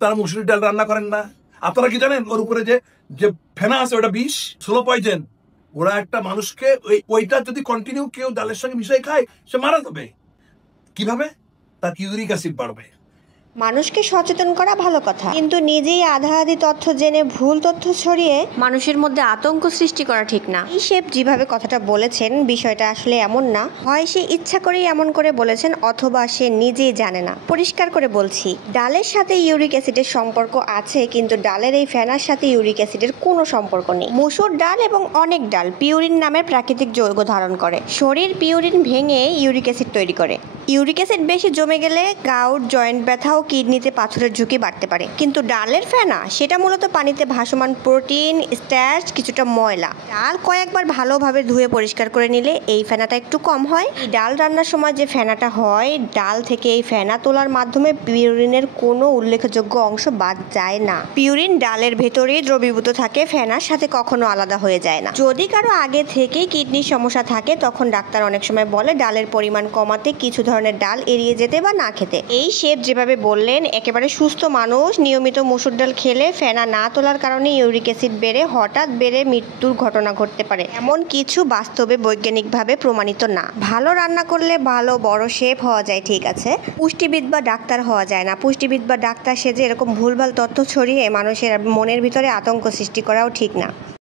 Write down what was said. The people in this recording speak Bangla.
আপনারা মুসুরির ডাল রান্না করেন না? আপনারা কি জানেন ওর উপরে যে যে ফেনা আছে ওটা বিষ, স্লো পয়জেন। ওরা একটা মানুষকে ওইটা যদি কন্টিনিউ কেউ ডালের সঙ্গে মিশিয়ে খায় সে মারা যাবে। কিভাবে? তার ইউরিক অ্যাসিড বাড়বে। মানুষকে সচেতন করা ভালো কথা, কিন্তু নিজেই আধা আধি তথ্য জেনে ভুল তথ্য ছড়িয়ে মানুষের মধ্যে আতঙ্ক সৃষ্টি করা ঠিক না। এই শেফ যেভাবে কথাটা বলেছেন বিষয়টা আসলে এমন না, হয় সে ইচ্ছা করেই এমন করে বলেছেন অথবা সে নিজেই জানে না। পরিষ্কার করে বলছি, ডালের সাথে ইউরিক অ্যাসিডের সম্পর্ক আছে, কিন্তু ডালের এই ফেনার সাথে ইউরিক অ্যাসিডের কোনো সম্পর্ক নেই। মসুর ডাল এবং অনেক ডাল পিউরিন নামের প্রাকৃতিক যৌগ ধারণ করে। শরীর পিউরিন ভেঙে ইউরিক অ্যাসিড তৈরি করে। ইউরিক অ্যাসিড বেশি জমে গেলে গাউট, জয়েন্ট ব্যথা ও কিডনিতে পাথরের ঝুঁকি বাড়তে পারে। কিন্তু ডালের ফেনা সেটা মূলত পানিতে ভাসমান প্রোটিন, স্টার্চ, কিছুটা ময়লা। ডাল কয়েকবার ভালোভাবে ধুয়ে পরিষ্কার করে নিলে এই ফেনাটা একটু কম হয়। ডাল রান্নার সময় যে ফেনাটা হয়, ডাল থেকে এই ফেনা তোলার মাধ্যমে পিউরিনের কোনো উল্লেখযোগ্য অংশ বাদ যায় না। পিউরিন ডালের ভেতরেই দ্রবীভূত থাকে, ফেনার সাথে কখনো আলাদা হয়ে যায় না। যদি কারো আগে থেকেই কিডনির সমস্যা থাকে তখন ডাক্তার অনেক সময় বলে ডালের পরিমাণ কমাতে, কিছু ধরনের ডাল এড়িয়ে যেতে বা না খেতে। এই শেফ যেভাবে বললেন, একেবারে সুস্থ মানুষ নিয়মিত মসুর ডাল খেলে ফেনা না তোলার কারণে ইউরিক অ্যাসিড হঠাৎ বেড়ে মৃত্যুর ঘটনা ঘটতে পারে, এমন কিছু বাস্তবে বৈজ্ঞানিকভাবে প্রমাণিত না। ভালো রান্না করলে ভালো বড় শেফ হওয়া যায়, ঠিক আছে, পুষ্টিবিদ বা ডাক্তার হওয়া যায় না। পুষ্টিবিদ বা ডাক্তার সেজে এরকম ভুলভাল তথ্য ছড়িয়ে মানুষের মনের ভিতরে আতঙ্ক সৃষ্টি করাও ঠিক না।